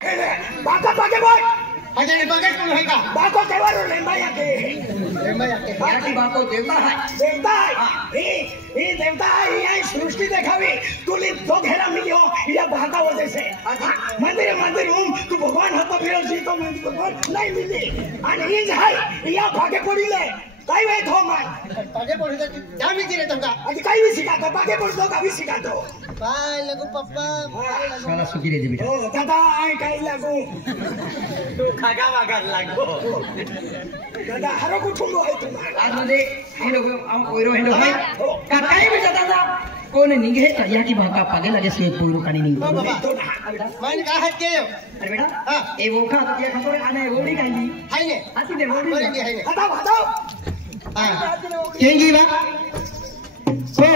बाका बाके बोल अजय बगट कोण आहे का बाको केवळ लेंबा याके याची बाको देवता आहे ही देवता है ये सृष्टि देखावी तुली दो घेरा मिलियो या बाका वजह से मंदिर तू भगवान होतो फिरो जी तो मंदिर भगवान नहीं मिली आणि ही आहे या भागे पडिले काय वेळ थो मान पागे पडतो जा मी दिले तुमका आणि काही भी शिकातो बागे पडतो का भी शिकातो काय लागू पप्पा साला सुखी रे बेटा ओ दादा आय काय लागू तू खागा वागार लागो दादा हरो कुटुंब आहे तुम्हाला आज मध्ये हे लोग ओरो हेंडो है का काय भी दादा कोण निघे या की भाका पागे लगे से पोरो कानी नहीं मन का हात के अरे बेटा हां ए वो खा तो क्या खबर आने ओडी काई हाय ने आती दे ओडी हाय ने हटाओ हां केंगी बा हो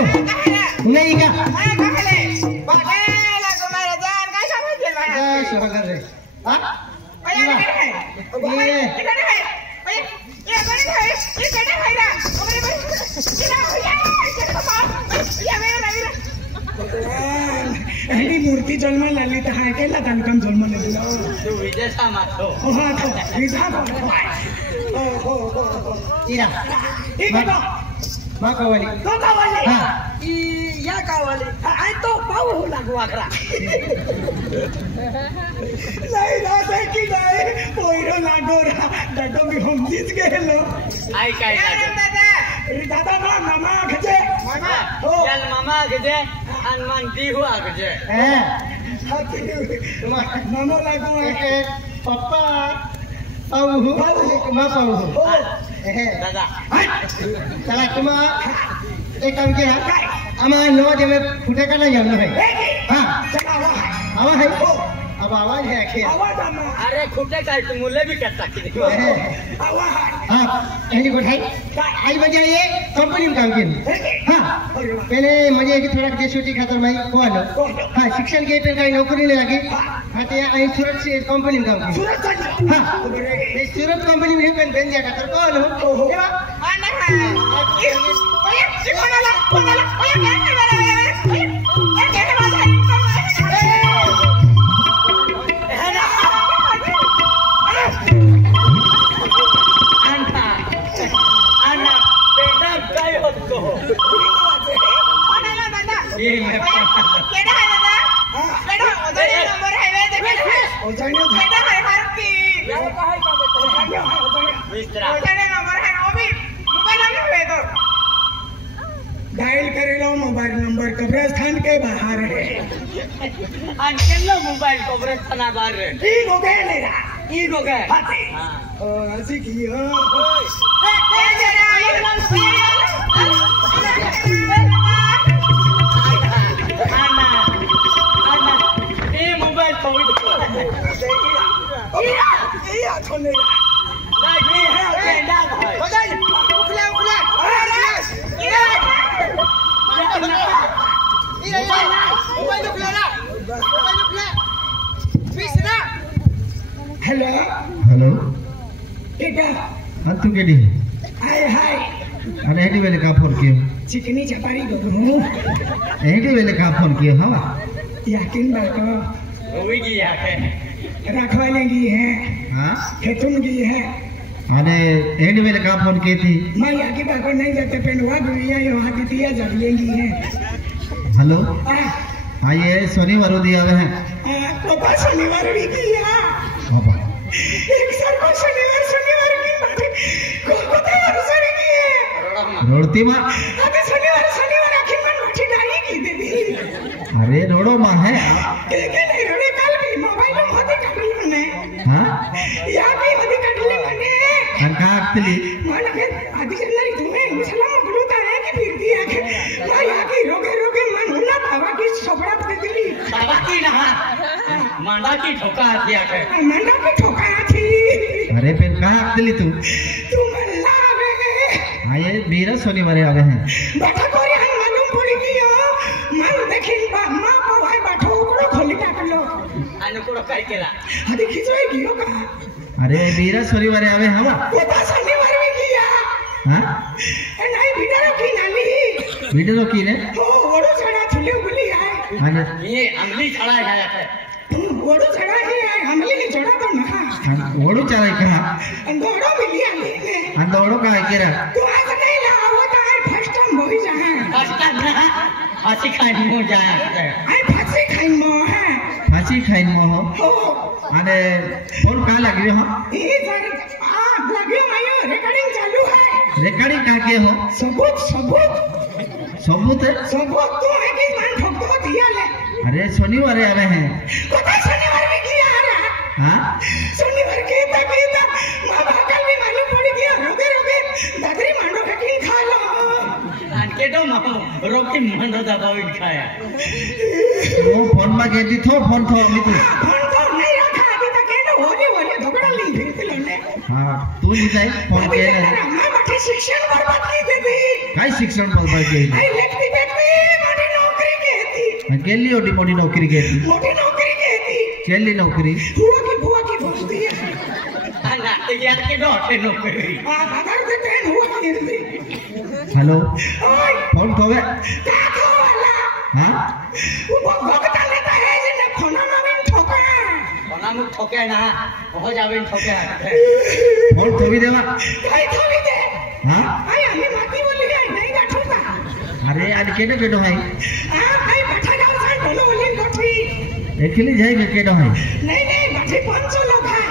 नहीं का कहले बागेला तुम्हारा जान काय समजले जय सुहागर रे हां ओया इकडे आहे ओया ये गणित आहे इकडे आहे ना एडी मूर्ति जन्म लाली त हाय केला तालुकाम जन्म दिला तू विदेशा मातो हा तो विधा हो इरा ठीक आहे मा कवाली तो कावाले हां या कावाले आय तो पाऊ हो लागू आकरा नाही राहते की नाही पोयरो लागो रा दादो मी हमजीच गेलो आई काय दादा मामा खजे मामा हो याल मामा खजे हनुमान दी हुआ खजे मामा लागो पप्पा पाऊ मा पाऊ दादा चला तुम्हा एक काम किया आम्हाला नवा जेवे फुटे का नाही जाणं आहे हां चला आवाज आहे अब आवाज है आखिर आवाज आमा अरे खुटे काय तू मुले भी करता की आवाज हां एनी को ठाई आई बजे ये कंपनी में काम की हां पहले मुझे की थोड़ा देशोटी खातर मैं को आलो हां शिक्षण के पे काही नोकरी ले लगी हां ते आई सूरत से कंपनी में काम की सूरत हां ये सूरत कंपनी में पेन बेन दिया खातर को आलो देवा आना है ओए कोणाला ओए काय ये मैं केडा है दादा केडा उधर नंबर है वे देखे उधर केडा है हर की यार का है मिस्टर उधर नंबर है वो भी मोबाइल नंबर है तो डायल करेलो मोबाइल नंबर कब्रिस्तान के बाहर है अन केलो मोबाइल कब्रिस्तान बाहर है ठीक हो गए मेरा ठीक हो गए हां ऐसी की हो ए ये मोबाइल तो ये थोने नहीं है पेंडा भाई उखला हेलो हेलो केटा अंतु केडी हाय अरे हेडी वेले का फोन कियो चिकनी चपारी गो हेडी वेले का फोन कियो हां याकिन बाको होई की याके रखवाले की है हां खेतुन की है अरे हेडी वेले का फोन की थी मैं याकी बाको नहीं जाते पेंडवा गुड़िया ये वहां की तिया जलेंगी है हेलो हाँ ये शनिवार दिया हुए हैं पापा शनिवार भी किया पापा एक सर को शनिवार की मारे कोलकाता वाले सर की है रोडती माँ अबे शनिवार आखिर में नोटी डाली की दीदी अरे रोडो माँ है के नहीं रोडे कल भी मोबाइल में होती काटली ने हाँ या भी होती काटली मने अनका आकली मन के आदि चलरी तुम्हें मुसलमान गुलुता है कि फिर दिया के मैं या की रोके मन हुला बाबा की सोबड़ा पे दिली बाबा की ना मांडा की ठोका दिया के मंडा की ठोका थी अरे फिर कहाँ आकली तू तुम लावे हाँ ये वीरा शनिवार आ गए हैं बैठा कोरी हम मालूम पड़ी गयो मन देखिन बा मां को भाई बैठो ओकरो खोली काटलो अनुकुल काय केला हदी खिचवाई गियो का अरे वीरा शनिवार आवे हवा वो शनिवार में किया हाँ नहीं वीडियो की नाली वीडियो की ने ओ ओड़ो छड़ा थुले बुली है हाँ ये अमली खड़ा है ओड़ो छड़ा ही है हम ओड़ू चाहे कहा अंधोड़ो मिली आने अंदोड़ो का है केरा तू आज नहीं लाओ वो तो आई फर्स्ट टाइम बोई जहां फर्स्ट टाइम ना फांसी खाइन मो जाए आई फांसी खाइन मो है फांसी खाइन मो हो हो अरे फोन कहाँ लगी हो ये सर लगे मायो रिकॉर्डिंग चालू है रिकॉर्डिंग कहाँ के हो सबूत सबूत सबूत है सबूत तू है कि मान ठोक दो दिया ले अरे शनिवार आ रहे हैं पता शनिवार में किया आ रहा हाँ शनिवार के तक मां भाकल भी मालूम पड़ गया रोगे रोगे दादरी मांडो फेकिंग खा लो के दो मां रोके मंडो दबाव खाया वो फोन में कहती थो फोन थो अभी तू फोन तो नहीं रखा अभी तक के होली होली झगड़ा ली फिर लोने हाँ तू नहीं जाए फोन अभी के तक मां मठी शिक्षण बर्बाद की दीदी काय शिक्षण बर्बाद की आई लेखती बेटी मोटी नौकरी की थी केली ओटी मोटी नौकरी की थी मोटी नौकरी की थी केली नौकरी बुआ की बोलती है ना तो यार के दो के नौकरी आधार से ट्रेन हुआ की थी हेलो ओए फोन खोवे का तो वाला हाँ वो भगता लेता है जिन्हें खोना नवीन ठोका कोना मुख ठोके ना हो जावे ठोके फोन खोवी देवा काय थोड़ी दे हाँ आई हमें माती बोली है नहीं गाठूंगा अरे आज केडो केडो है आई बैठा जाओ सा बोलो बोली गोठी अकेली जाएगा केडो है नहीं नहीं बैठे 500 लोग हैं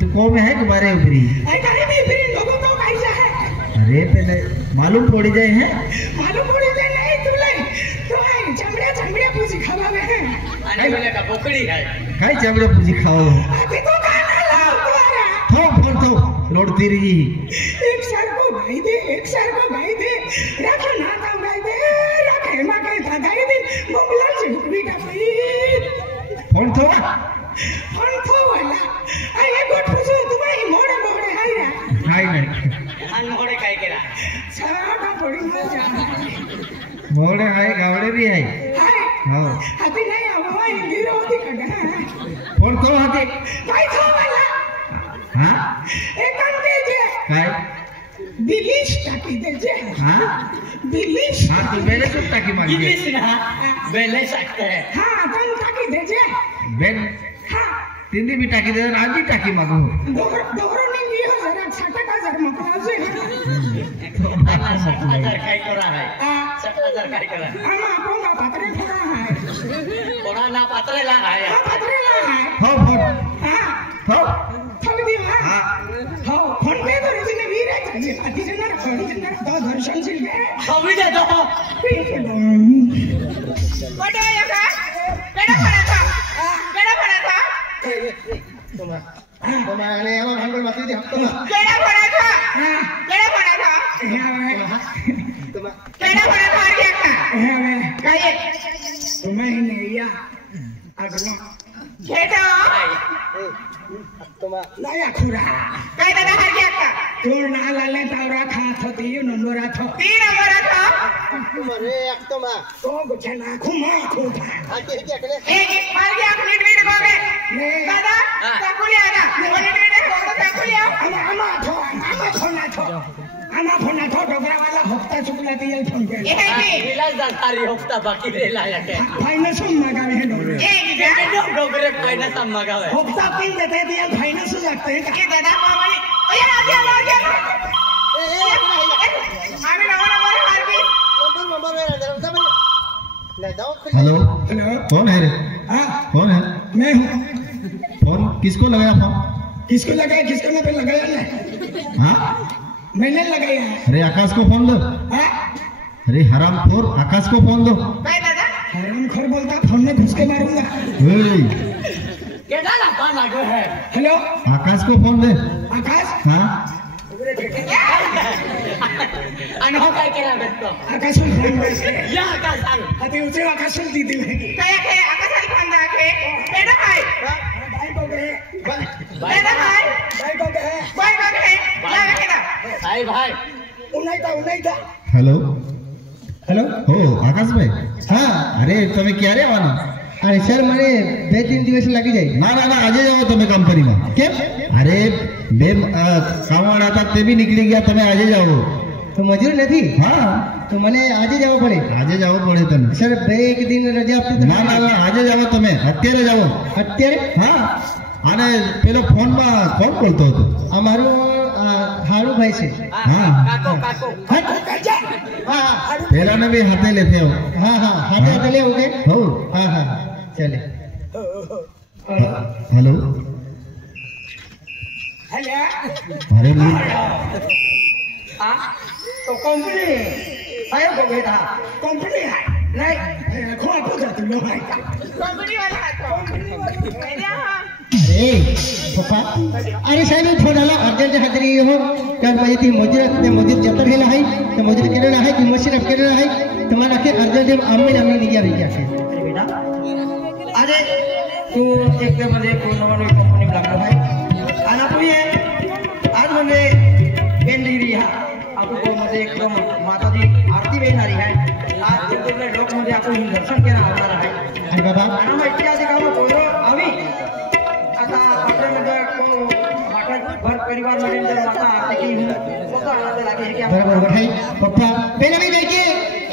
तू को में है कि बारे ऊपरी आई करे भी फिर लोगों तो कैसा है अरे पहले मालूम पड़ी जाए हैं मालूम पड़ी जाए नहीं तू ले तो आई चमड़े पूछी खावे हैं आने वाले का बोकड़ी है काय चमड़े पूजी खाओ अभी तो गाना लाओ तुम्हारा थो फोन थो रोड तीरी एक सर को भाई दे रखो ना काम भाई दे रखे मां के दादाई दे बबला चिकड़ी का भाई फोन थो वाला आई एक गोट पूछो तुम्हारी मोड़े हाय रे हाय नहीं अन मोड़े काय केरा सारा पड़ी मर जा मोड़े हाय गावड़े भी है हाय हाँ अभी नहीं आवा हिंदी रोती कड़ा फोन थो हाथे भाई थो वाला हाँ एक काम कीजिए काय बिलिश टाकी दीजिए हाँ बिलिश हाँ तू मेरे सुन ताकि मांगी इंग्लिश ना बेले सकते हैं हाँ तुम टाकी दीजिए बेन हाँ तिंदी भी टाकी दे आज ही टाकी मांगो दोहरो नहीं ये जरा 60,000 मकला से 60,000 काय करा है 60,000 काय करा आमा पोंगा पात्रे थोड़ा है कोना ना पात्रे ला है हाँ पात्रे ला है हो फोन हाँ हो थोड़ी दी हाँ हाँ हाँ फोन पे तो रिजने भी रहता है आती जन ना तो दर्शन से गए सभी दे दो बड़ा ये का केड़ा पड़ा था तुम्हारे यहाँ हम मत दे हम केड़ा पड़ा था काय तुम्हें ही नहीं या अगला घेतो नया खुरा काय दादा हर क्या का तोड़ ना लाले तावरा खात होती है नंबरा थो 3 नंबरा थो तुम्हारे एक तो गुच्छा ना खुमा खुदा आके क्या करे एक मार गया नीट नीट को गए दादा तकुलिया ना नीट नीट को तो तकुलिया आमा फोन थो डोगरा वाला हफ्ता चुकला दियल फोन पे ये विलास दातारी हफ्ता बाकी रे लाया के फाइनेंस मगावे है डोगरे डोगरे फाइनेंस मगावे हफ्ता पिन देते दियल फाइनेंस हो जाते हैं के दादा मामा ओए आ गया आमी नंबर हार भी नंबर ले दो हेलो हेलो कौन है रे हाँ कौन है मैं हूँ फोन किसको लगाया फोन किसको लगाया किसको ना पे लगाया ना हाँ मैंने लगाया है अरे आकाश को फोन दो हाँ अरे हरामखोर आकाश को फोन दो काय दादा हरामखोर बोलता फोन में घुस के मारूंगा के डाला पा लागो है हेलो आकाश को फोन दे आकाश हाँ अनो काय केला बेटो आकाश फोन बस या आकाश आल अति उचे आकाश दीदी लगी काय के आकाश आली फोन दा के बेटा काय बाय को गए बेटा काय बाय को गए ला बेटा भाई भाई उन्हीं था हेलो हेलो हो आकाश भाई हाँ अरे તમે ક્યારે આવવાના अरे सर मारे 2-3 દિવસ લાગી જાય ના ના ના આજે જ આવો તમે કંપનીમાં કેમ અરે બે કામવાળા હતા તે બી નીકળી ગયા તમે આજે જ આવો તો મજૂર નથી હા તો મને આજે જ આવવું પડે આજે જ આવવું પડે તને સર 2-1 દિન રજા આપતી ના ના ના આજે જ આવો તમે અત્યારે જ આવો અત્યારે હા અને પેલો ફોન માં કોણ બોલતો હતો? અમારો હારું ભાઈ છે. હા પેલાને બી હાથે લેતે હો. હા હાથે હાથે ले होगे. હો हाँ चले. हेलो हेलो अरे मैं तो कंपनी आयो को बेटा कंपनी है नहीं खोआ पकड़ तुम लोग है कंपनी वाला अरे पप्पा अरे साहेब फोन आला अर्जंट हाजरी हो कारण माझी ती मजूर जतर गेला आहे तर मजूर केलेला आहे की मशीन अप केलेला आहे तुम्हाला अखे अर्जंट आम्ही निघ्या भेटी अखे. अरे बेटा आज तू एकदम मध्ये कोण कंपनी लागला भाई आणि आपण ये आज म्हणजे बेंडीरी हा आपको मध्ये एकदम माताजी आरती बेनारी है आज तुमने लोक मध्ये आपण दर्शन केला होणार आहे. अरे बाबा आणि मग इतिहास गाव पोरो आवी आता आपल्यामध्ये को भर परिवार मध्ये जर माता आरती की स्वतः आनंद लागे की बरोबर है पप्पा पहले मैं जाके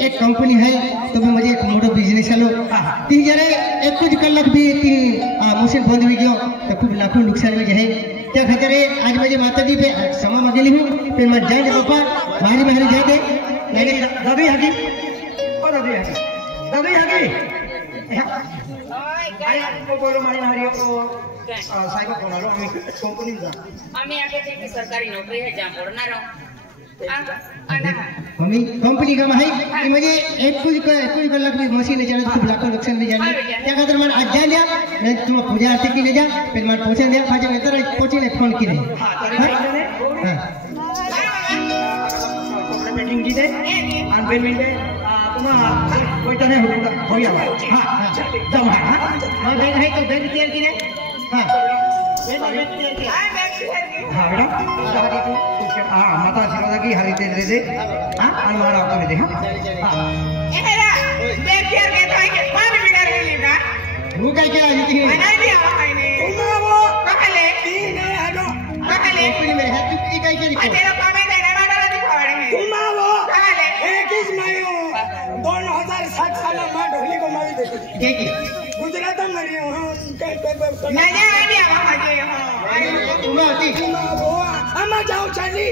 एक कंपनी है तो मैं मुझे एक मोटो बिजनेस चालू ती जरे एक कुछ कलाक भी ती मशीन बंद हुई गयो तो खूब लाखों नुकसान में है त्या खातिर आज माझी माताजी पे क्षमा मागेली हूँ फिर मत जाए पप्पा मारी मारी जाए दे नहीं दादी हागी ओ दादी हागी आई को बोलो मारी मारी को साहेब फोन आलो आम्ही कंपनी जा आम्ही आगे थे कि सरकारी नौकरी है जहाँ पढ़ना रहो मम्मी कंपनी का है कि मुझे एक कुछ कलाक भी मशीन ले जाना खूब लाखों नुकसान में जाना त्या खातिर मैं आज जा लिया मैं तुम पूजा आरती की ले जा फिर मैं पहुंचा दिया फाजे में तरह पहुंची ने फोन की नहीं हां मीटिंग की दे आणि पेमेंट दे तुम्हाला कोयता नाही होता होया हां जाऊ हां और बैंक है तो बैंक तैयार की रे हां हाँ बेटा हाँ माता आशीर्वाद की हरी दे दे हाँ अनुमान आपको दे हाँ ये मेरा देख के तो है कि पानी बिना नहीं लेगा वो क्या क्या आती है मना दिया मैंने तुम वो पकड़े तीन है हेलो पकड़े कंपनी में है तू क्या क्या दिखा तेरा काम है ना वाला दिखा रहे हैं तुम वो पकड़े 21 मई 2007 साल में ढोली को मारी देती देखिए गुजरात में मरी हूँ ना जा दिया वहां के हो तुम आती तुम वो हम जाओ चली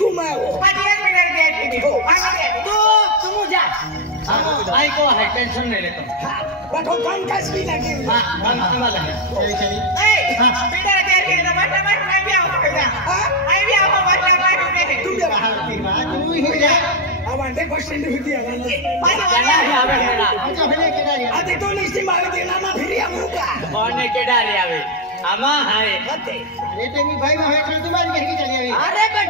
तुम वो 5 मिनट गए थे तो तुम जा आई को है टेंशन नहीं लेता बट वो कम कैश भी लगी हाँ हम वाला है चली ए बिना देर के तो बस मैं भी आऊंगा मैं भी आऊंगा बस मैं तुम भी बाहर की बात तू ही जा अब अंडे क्वेश्चन भी दिया मैंने अच्छा भले के डालिया आते तो निश्चित मार देना ना फिर आऊंगा कौन के डाले आवे आमा है अरे तेरी भाई में है तो तुम्हारी कहीं चली आई अरे बट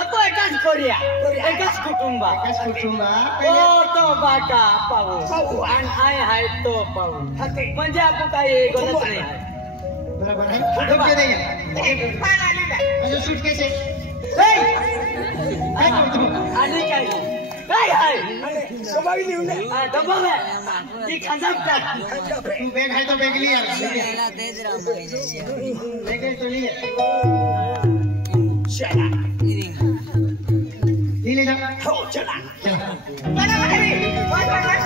आपको एकाच कोरिया एकाच कुटुंबा कस कुटुंबा ओ तो बाका पाऊ पाऊ. आणि आय हाय तो पाऊ हते. म्हणजे आपण काही गलत नाही आहे बराबर है रुक के दे खाना लेना अच्छा सूट कैसे आणि काय काय आहे अरे सबाई नहीं उन्हें डब्बा में ती खंजम का तू बैग है तो बैग लिया बैग तो लिया चला ले जा हो चला बना भाई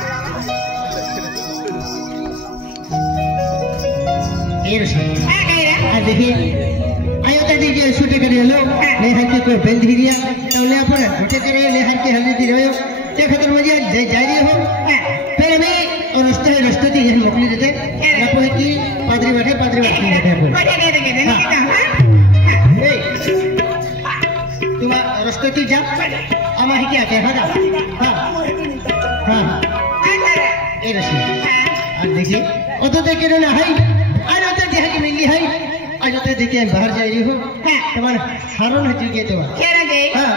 ये रहा आ गए रे देखिए आयो तो देखिए शूटे करे लो ले हर के कोई बेल धीरिया तो ले पर शूटे करे ले हर के हल्दी दी रहो ते खतर मजे जा रही हो फिर हमें और रस्ते थी यही मोकली देते ना कोई की पादरी बैठे देते हैं बजा दे देंगे देने की हां ए तुम रस्ते थी जा आमा ही क्या है हां हां ए रस्ते और देखिए ओ तो देखे ना है आज तो देख के मिली है आज तो देखिए बाहर जा रही हो तुम्हारे हारून हटी गए तो केरा दे हां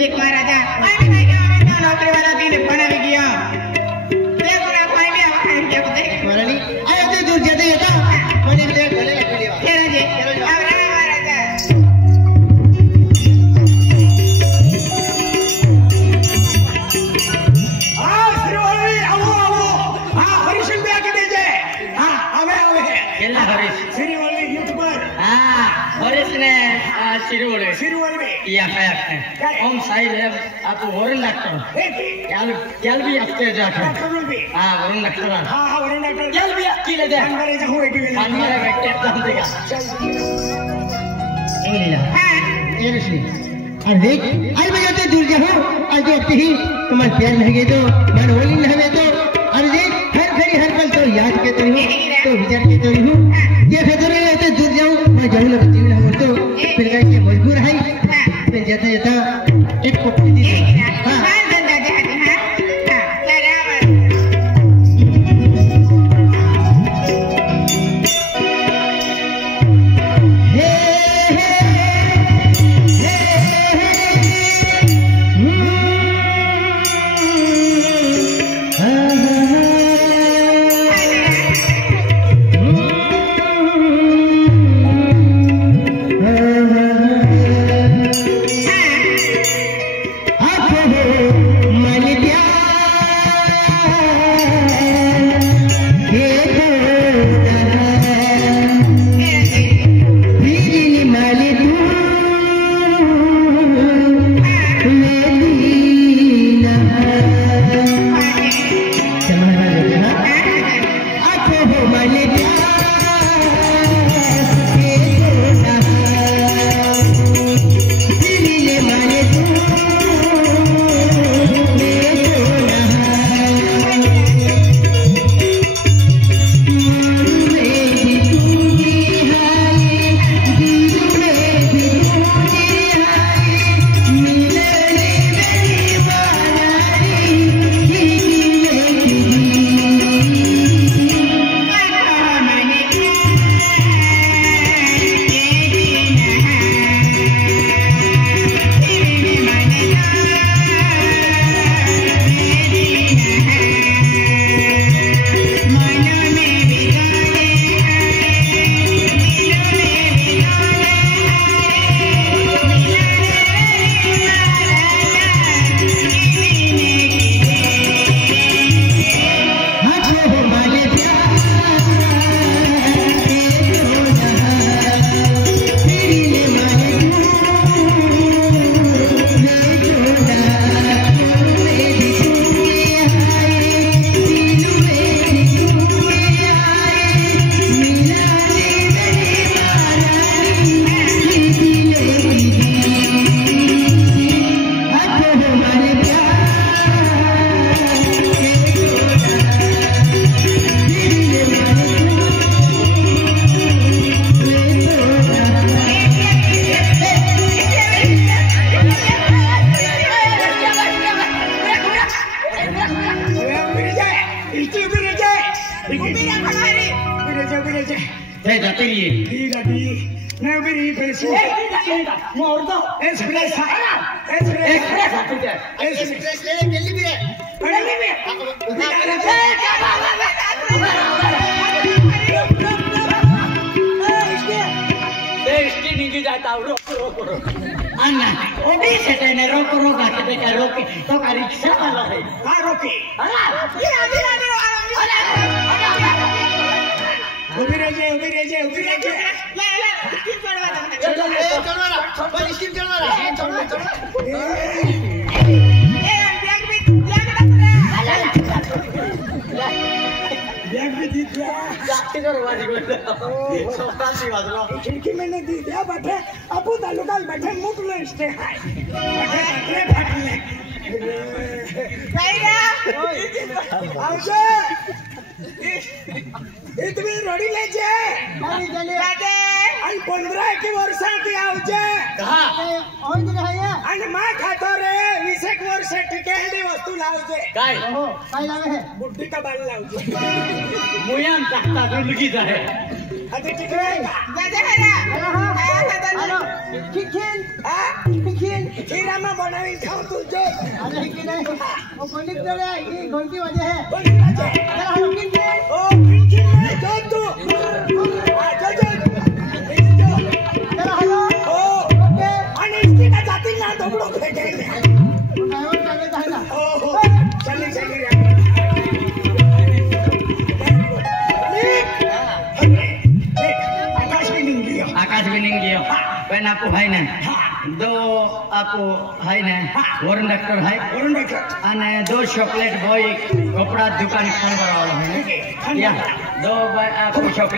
देख महाराजा मैं नहीं क्या नौकरी वाला दिन बना भी गया देख पूरा कोई भी आवा है क्या देख महारानी आयो तो दूर जाते था मैंने भी गले लग लिया केरा दे अब लगा महाराजा हाँ श्रीवाली आओ हाँ हरीश भी आके दीजिए हाँ आवे केला हरीश श्रीवाली यूट्यूबर हां और इसने शिरुवले शिरुवले में या काय ओम साई ले आप वरुण डॉक्टर याल भी आपके जाके हां वरुण डॉक्टर हां वरुण डॉक्टर याल भी आपकी ले दे हमारे जो हुए टीवी में हमारे बैठे एकदम देगा ए लीला ए रश्मि अरे आज मैं जाते दूर जाऊं आज जो अपनी ही तुम्हारे प्यार लगे तो मन होली न हमें तो अरे हर घड़ी हर पल तो याद के तो हूं तो विचार के तो हूं ये खतर रहते दूर जाऊं मैं जाऊं ना जीवन हो तो फिर गए के मजबूर है फिर जाते जाता एक पप्पी दी हां धंधा दे हां बराबर खिड़की में नहीं दी दिया बैठे अबू तालुका बैठे मुकले स्टे है आवशे इतनी रडी लेजे नाही गेले आणि 15 की वर्षाची आवजे ओय आहे आणि मा खातो रे 20 एक वर्ष टिकेंडी वस्तू लावजे काय हो काय लावे है बुड्ढी का बाल लावजे मुयाम टाकता दुलगीच आहे आता ठीक आहे दादा हरा हेलो किचन किचन खीरामा बनावी खाऊ तुझे अरे की नाही ओ पंडित रे ये घंटी वाजे है बंदी वाजे चला हम किचन ओ किचन में जा तू आ जा जा चला हेलो ओ ओके आणि इसकी का जाती ना दगडो फेकेंगे ड्राइवर चाले जाएगा ओ हो चली चली आकाश में बिलिंग गया पेन आपको है ना दो आपको है ना वरुण डॉक्टर है वरुण डॉक्टर अने 2 चॉकलेट बॉय कपड़ा दुकान खोल रहा है या 2 आपको चॉकलेट